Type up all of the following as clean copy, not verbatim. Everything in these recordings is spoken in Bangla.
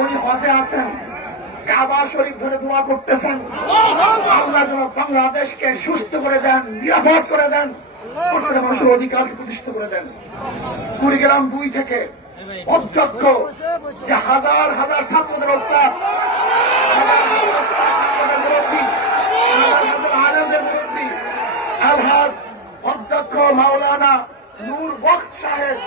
উনি হজে আছেন, কাবা শরীফ ধরে দোয়া করতেছেন, আল্লাহ যেন বাংলাদেশকে সুস্থ করে দেন, নিরাপদ করে দেন, প্রত্যেক মানুষের অধিকারকে প্রতিষ্ঠিত করে দেন। কুড়িগ্রাম 2 থেকে অধ্যক্ষ যে হাজার হাজার ছাত্রদের অবস্থান, আলহাজ অধ্যক্ষ মাওলানা নূর বক্স সাহেব,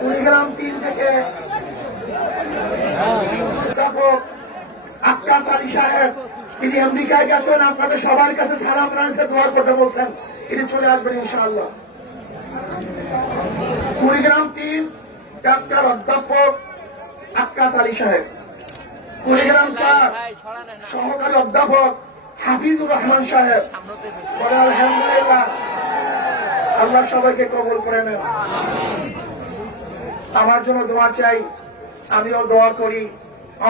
কুড়িগ্রাম 3 থেকে আক্কাস আলী সাহেব, তিনি আমেরিকায় গেছেন, আপনাদের সবার কাছে সালাম জানিয়ে দোয়া করতে বলছেন, তিনি চলে আসবেন ইনশাআল্লাহ। কুড়িগ্রাম 3 ডাক্তার অধ্যাপক আক্কাস আলী সাহেব। কুড়িগ্রাম 4 সহকারী অধ্যাপক হাফিজুর রহমান সাহেব। আলহামদুলিল্লাহ, আল্লাহ সবাইকে কবুল করে নেন। আমার জন্য দোয়া চাই, আমিও দোয়া করি।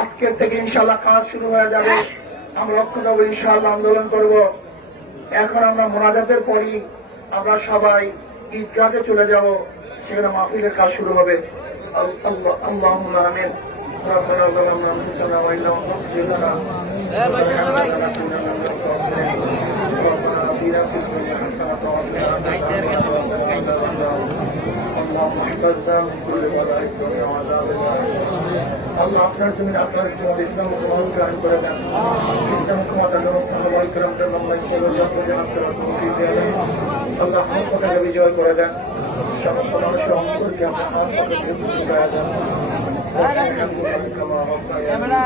আজকের থেকে ইনশাআল্লাহ কাজ শুরু হয়ে যাবে, আমরা লক্ষ্য যাবো, ইনশাআল্লাহ আন্দোলন করব। এখন আমরা মোনাজাতের পরই আমরা সবাই ঈদগাহে চলে যাব, সেখানে মাহফিলের কাজ শুরু হবে। আল্লাহুম্মা আমিন। ربنا ظلمنا انفسنا وان لم تغفر لنا وترحمنا لنكونن من الخاسرين. ربنا آتنا في الدنيا حسنة وقنا عذاب النار. اللهم احفظنا من كل بلاء الدنيا وعذاب الآخرة. আল্লাহ আপনার জমিন আপনার ইসলাম গ্রহণ করে দেন, ইসলাম ক্ষমতার জন্য সাহাবায়ে কিরামদের মামলায় আল্লাহ ক্ষমতাকে বিজয় করে দেন, সমস্ত মানুষের অন্তরকে আপনার ঢুকায়া দেন। كما ربنا